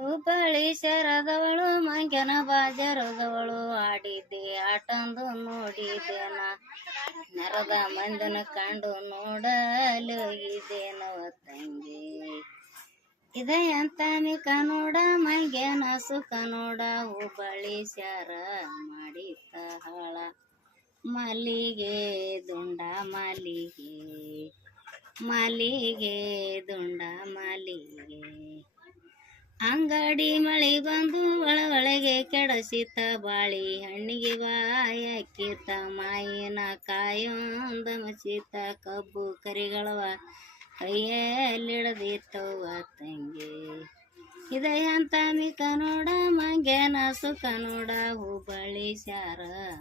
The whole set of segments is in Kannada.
ಹುಬ್ಬಳ್ಳಿ ಶರದವಳು, ಮಂಕನ ಬಾಜರದವಳು ಆಡಿದ್ದೆ, ಆಟಂದು ನೋಡಿದ್ದೇನ ನರದ ಮಂದನ ಕಂಡು ನೋಡಲೋಗಿದ್ದೇನವ ತಂಗಿ? ಇದೆಯಂತ ಮಿಕ ನೋಡ, ಮಂಗ್ಯನ ಸುಖ ನೋಡ. ಹುಬ್ಬಳ್ಳಿ ಶರ ಮಾಡಿದ್ದ ಹಾಳ. ಮಲ್ಲಿಗೆ ದುಂಡ, ಮಲ್ಲಿಗೆ ಮಲ್ಲಿಗೆ ದುಂಡ, ಮಲ್ಲಿಗೆ. ಅಂಗಡಿ ಮಳೆ ಬಂದು ಒಳ ಒಳಗೆ ಕೆಡಸಿತ ಬಾಳಿ, ಹಣ್ಣಿಗೆ ಬಾಯಕ್ಕಿತ ಮಾಯಿನ ಕಾಯೊಂದ ಮಸಿತ, ಕಬ್ಬು ಕರಿಗಳವ ಕೈಯಲ್ಲಿಡದಿತ್ತವ ತಂಗಿ. ಇದೆಯಂತ ಮಿಕ ನೋಡ ಮಂಗೇನ ಸುಖ ನೋಡ, ಹುಬ್ಬಳ್ಳಿ ಶಾರ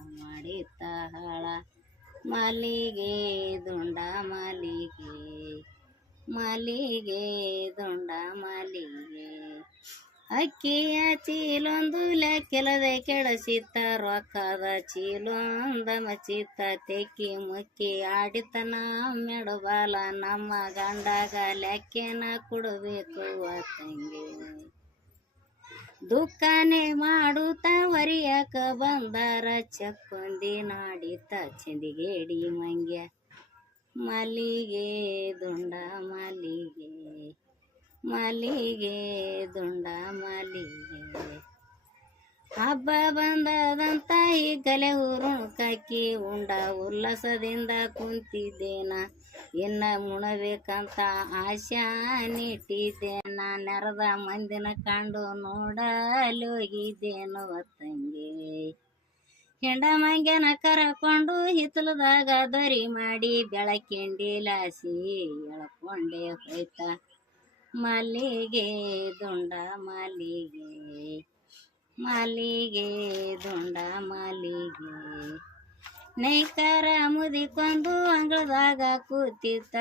ಮಾಡಿತ್ತ ಹಾಳ. ಮಲ್ಲಿಗೆ ದುಂಡ ಮಲ್ಲಿಗೆ ಮಲ್ಲಿಗೆ ದೊಂಡ ಮಲ್ಲಿಗೆ ಅಕ್ಕಿಯ ಚೀಲೊಂದು ಲೆಕ್ಕಲದೆ ಕೆಡಸಿತ್ತ, ರೊಕ್ಕದ ಚೀಲೊಂದ ಮಚಿತ್ತ ತೆಕ್ಕಿ ಮುಕ್ಕಿ ಆಡಿತನ ಮೆಡಬಾಲ, ನಮ್ಮ ಗಂಡಗ ಲೆಕ್ಕನ ಕೊಡಬೇಕು ತಂಗಿ. ದುಃಖನೇ ಮಾಡುತ್ತ ವರಿಯಕ ಬಂದಾರ, ಚಕ್ಕೊಂದಿ ನಾಡಿತ ಚಂದಿಗೇಡಿ ಮಂಗ್ಯ. ಮಲ್ಲಿಗೆ ದುಂಡ ಮಲ್ಲಿಗೆ ಮಲ್ಲಿಗೆ ದುಂಡ ಮಲ್ಲಿಗೆ. ಹಬ್ಬ ಬಂದದಂತ ಈ ಕಲೆ ಕಕ್ಕಿ ಉಂಡ ಉಲ್ಲಾಸದಿಂದ ಕುಂತಿದ್ದೇನ. ಇನ್ನ ಮುಣಬೇಕಂತ ಆಶಾ ನಿಟ್ಟಿದ್ದೇನ ನೆರದ ಮಂದಿನ ಕಂಡು ನೋಡಲೋಗಿದ್ದೇನು ತಂಗಿ ಹೆಂಡ ಮಂಗ್ಯನ ಕರಕೊಂಡು ಹಿತ್ತಲದಾಗ ದರಿ ಮಾಡಿ ಬೆಳಕಿಂಡಿ ಲಾಸಿ ಎಳ್ಕೊಂಡೆ ಹೋಯ್ತ. ಮಲ್ಲಿಗೆ ದುಂಡ ಮಲ್ಲಿಗೆ ಮಲ್ಲಿಗೆ ದುಂಡ ಮಲ್ಲಿಗೆ. ನೈಕಾರ ಮುದಿಕೊಂಡು ಅಂಗಳದಾಗ ಕೂತಿತ್ತ.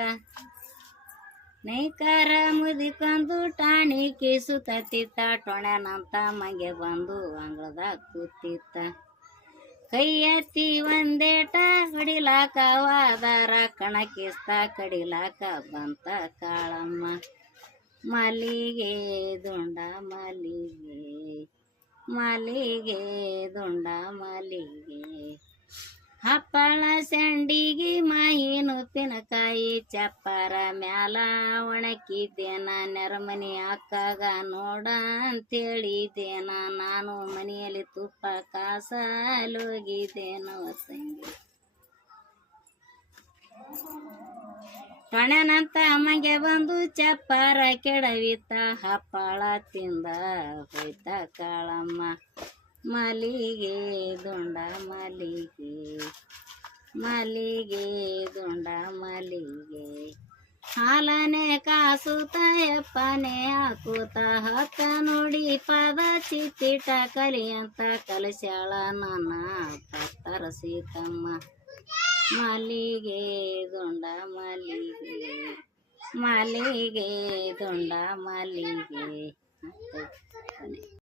ನೈಕಾರ ಮುದಿಕೊಂಡು ಟಾಣಿಕೆ ತತ್ತಿತ್ತ ಟೊಣನಂತ ಮಂಗೆ ಬಂದು ಅಂಗಳದಾಗ ಕೂತಿತ್ತ. ಕೈ ಎತ್ತಿ ಒಂದೇಟ ಹೊಡಿಲಾಕ ವಾದಾರ, ಕಣಕಿಸ್ತ ಕಡಿಲಾಕ ಬಂತ ಕಾಳಮ್ಮ. ಮಲ್ಲಿಗೆ ದುಂಡ ಮಲ್ಲಿಗೆ ಮಲ್ಲಿಗೆ ದುಂಡ ಮಲ್ಲಿಗೆ. ಹಪ್ಪಳ ಸಂಡಿಗೆ ಉಪ್ಪಿನಕಾಯಿ ಚಪ್ಪರ ಮ್ಯಾಲ ಒಣಕಿದ್ದೇನ ನೆರಮನಿ ಅಕ್ಕಗ ನೋಡ ಅಂತೇಳಿದ್ದೇನ ನಾನು ಮನೆಯಲ್ಲಿ ತುಪ್ಪ ಕಾಸಲೋಗಿದ್ದೇನೋ ತಂಗಿ ಟೊಣೆನಂತ ಅಮ್ಮಗೆ ಬಂದು ಚಪ್ಪರ ಕೆಡವಿತ, ಹಪ್ಪಳ ತಿಂದ ಹೋಯ್ತ ಕಾಳಮ್ಮ. ಮಲ್ಲಿಗೆ ದೊಂಡ ಮಲ್ಲಿಗೆ ಮಲ್ಲಿಗೆ ದೊಂಡ ಮಲ್ಲಿಗೆ. ಹಾಲನೆ ಕಾಸುತ ಎಪ್ಪನೆ ಹಾಕುತ್ತ ಹತ್ತ ನೋಡಿ ಪದ ಚಿತ್ತಿಟ ಕಲಿಯಂತ ಕಲಸ್ಯಾಳ ನನ್ನ ಪತ್ತರ ಸೀತಮ್ಮ ಮಲ್ಲಿಗೆ ದುಂಡ ಮಲ್ಲಿಗೆ ಮಲ್ಲಿಗೆ ದುಂಡ ಮಲ್ಲಿಗೆ